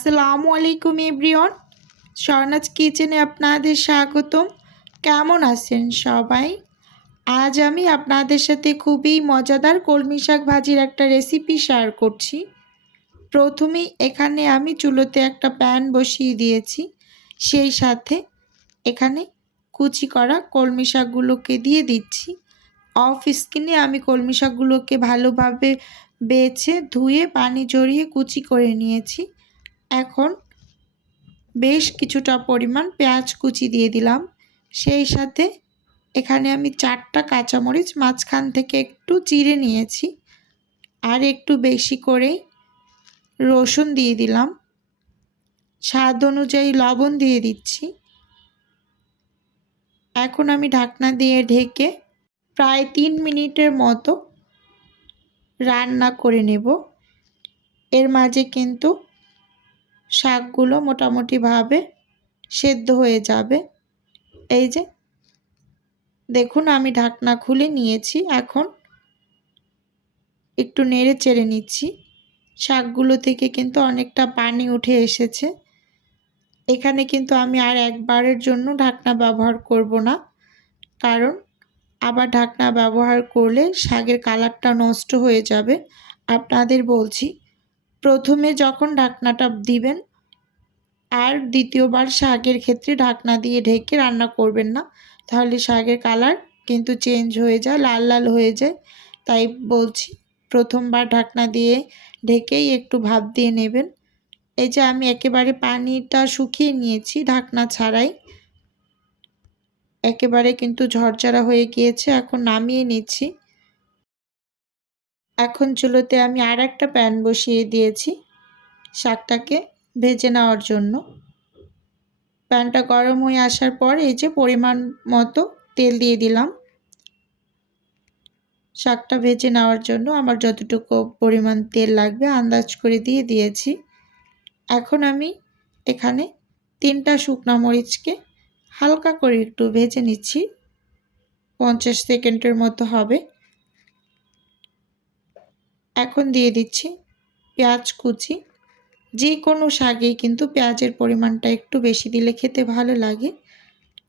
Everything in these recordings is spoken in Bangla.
আসসালামু আলাইকুম এভরিওয়ান। স্বর্ণাজ কিচেনে আপনাদের স্বাগতম। কেমন আছেন সবাই? আজ আমি আপনাদের সাথে খুবই মজাদার কলমি শাক ভাজির একটা রেসিপি শেয়ার করছি। প্রথমেই এখানে আমি চুলোতে একটা প্যান বসিয়ে দিয়েছি। সেই সাথে এখানে কুচি করা কলমি শাকগুলোকে দিয়ে দিচ্ছি। অফ স্কিনে আমি কলমি শাকগুলোকে ভালোভাবে বেছে ধুয়ে পানি জড়িয়ে কুচি করে নিয়েছি। এখন বেশ কিছুটা পরিমাণ পেঁয়াজ কুচি দিয়ে দিলাম। সেই সাথে এখানে আমি চারটা কাঁচামরিচ মাঝখান থেকে একটু চিড়ে নিয়েছি আর একটু বেশি করেই রসুন দিয়ে দিলাম। স্বাদ অনুযায়ী লবণ দিয়ে দিচ্ছি। এখন আমি ঢাকনা দিয়ে ঢেকে প্রায় তিন মিনিটের মতো রান্না করে নেব। এর মাঝে কিন্তু শাকগুলো মোটামুটিভাবে সেদ্ধ হয়ে যাবে। এই যে, দেখুন আমি ঢাকনা খুলে নিয়েছি, এখন একটু নেড়ে চেড়ে নিচ্ছি। শাকগুলো থেকে কিন্তু অনেকটা পানি উঠে এসেছে। এখানে কিন্তু আমি আর একবারের জন্য ঢাকনা ব্যবহার করব না, কারণ আবার ঢাকনা ব্যবহার করলে শাকের কালারটা নষ্ট হয়ে যাবে। আপনাদের বলছি প্রথমে যখন ঢাকনাটা দিবেন, আর দ্বিতীয়বার শাকের ক্ষেত্রে ঢাকনা দিয়ে ঢেকে রান্না করবেন না। তাহলে শাকের কালার কিন্তু চেঞ্জ হয়ে যায়, লাল লাল হয়ে যায়। তাই বলছি, প্রথমবার ঢাকনা দিয়ে ঢেকেই একটু ভাপ দিয়ে নেবেন। এই যে আমি একেবারে পানিটা শুকিয়ে নিয়েছি ঢাকনা ছাড়াই। একেবারে কিন্তু ঝরঝরা হয়ে গিয়েছে, এখন নামিয়ে নিচ্ছি। এখন চুলোতে আমি আর একটা প্যান বসিয়ে দিয়েছি শাকটাকে ভেজে নেওয়ার জন্য। প্যানটা গরম হয়ে আসার পর এই যে পরিমাণ মতো তেল দিয়ে দিলাম। শাকটা ভেজে নেওয়ার জন্য আমার যতটুকু পরিমাণ তেল লাগবে আন্দাজ করে দিয়ে দিয়েছি। এখন আমি এখানে তিনটা শুকনো মরিচকে হালকা করে একটু ভেজে নিচ্ছি। পঞ্চাশ সেকেন্ডের মতো হবে। এখন দিয়ে দিচ্ছি পেঁয়াজ কুচি। যে কোনো শাকেই কিন্তু পেঁয়াজের পরিমাণটা একটু বেশি দিলে খেতে ভালো লাগে।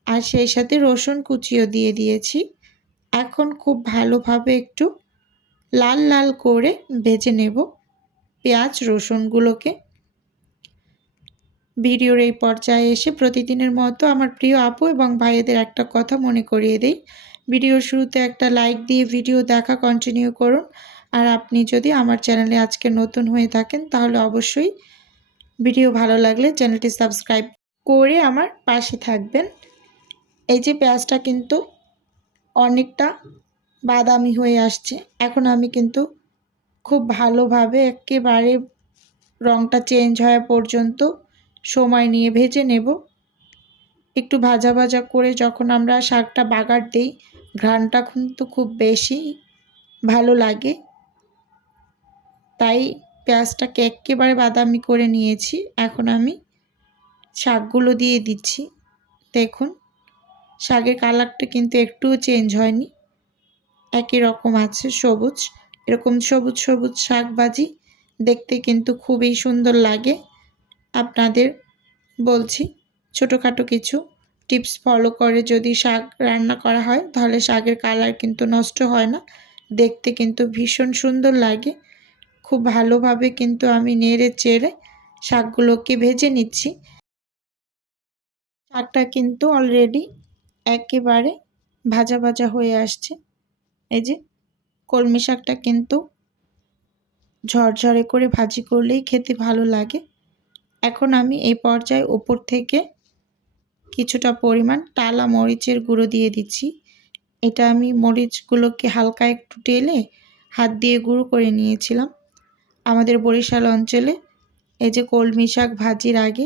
আর সেই সাথে রসুন কুচিও দিয়ে দিয়েছি। এখন খুব ভালোভাবে একটু লাল লাল করে ভেজে নেব পেঁয়াজ রসুনগুলোকে। ভিডিওর এই পর্যায়ে এসে প্রতিদিনের মতো আমার প্রিয় আপু এবং ভাইয়েদের একটা কথা মনে করিয়ে দেই। ভিডিওর শুরুতে একটা লাইক দিয়ে ভিডিও দেখা কন্টিনিউ করুন। আর আপনি যদি আমার চ্যানেলে আজকে নতুন হয়ে থাকেন, তাহলে অবশ্যই ভিডিও ভালো লাগলে চ্যানেলটি সাবস্ক্রাইব করে আমার পাশে থাকবেন। এই যে পেঁয়াজটা কিন্তু অনেকটা বাদামি হয়ে আসছে। এখন আমি কিন্তু খুব ভালোভাবে একেবারে রঙটা চেঞ্জ হওয়া পর্যন্ত সময় নিয়ে ভেজে নেব। একটু ভাজা ভাজা করে যখন আমরা শাকটা বাগার দিই, ঘ্রাণটা কিন্তু খুব বেশি ভালো লাগে। তাই পেঁয়াজটাকে একেবারে বাদামি করে নিয়েছি। এখন আমি শাকগুলো দিয়ে দিচ্ছি। দেখুন, শাকের কালারটা কিন্তু একটুও চেঞ্জ হয়নি। একই রকম আছে, সবুজ। এরকম সবুজ সবুজ শাক ভাজি দেখতে কিন্তু খুবই সুন্দর লাগে। আপনাদের বলছি, ছোটোখাটো কিছু টিপস ফলো করে যদি শাক রান্না করা হয়, তাহলে শাকের কালার কিন্তু নষ্ট হয় না। দেখতে কিন্তু ভীষণ সুন্দর লাগে। খুব ভালোভাবে কিন্তু আমি নেড়ে চেড়ে শাকগুলোকে ভেজে নিচ্ছি। শাকটা কিন্তু অলরেডি একেবারে ভাজা ভাজা হয়ে আসছে। এই যে কলমি শাকটা কিন্তু ঝরঝরে করে ভাজি করলেই খেতে ভালো লাগে। এখন আমি এই পর্যায়ে ওপর থেকে কিছুটা পরিমাণ টালা মরিচের গুঁড়ো দিয়ে দিচ্ছি। এটা আমি মরিচগুলোকে হালকা একটু টেলে হাত দিয়ে গুঁড়ো করে নিয়েছিলাম। আমাদের বরিশাল অঞ্চলে এই যে কলমি শাক ভাজির আগে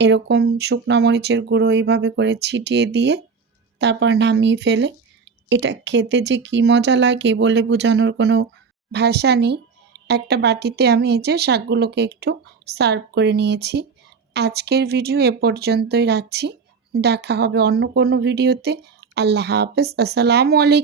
এরকম শুকনো মরিচের গুঁড়ো এইভাবে করে ছিটিয়ে দিয়ে তারপর নামিয়ে ফেলে। এটা খেতে যে কী মজা লাগে বলে বোঝানোর কোনো ভাষা নেই। একটা বাটিতে আমি এই যে শাকগুলোকে একটু সার্ভ করে নিয়েছি। আজকের ভিডিও এ পর্যন্তই রাখছি। দেখা হবে অন্য কোনো ভিডিওতে। আল্লাহ হাফেজ। আসসালামু আলাইকুম।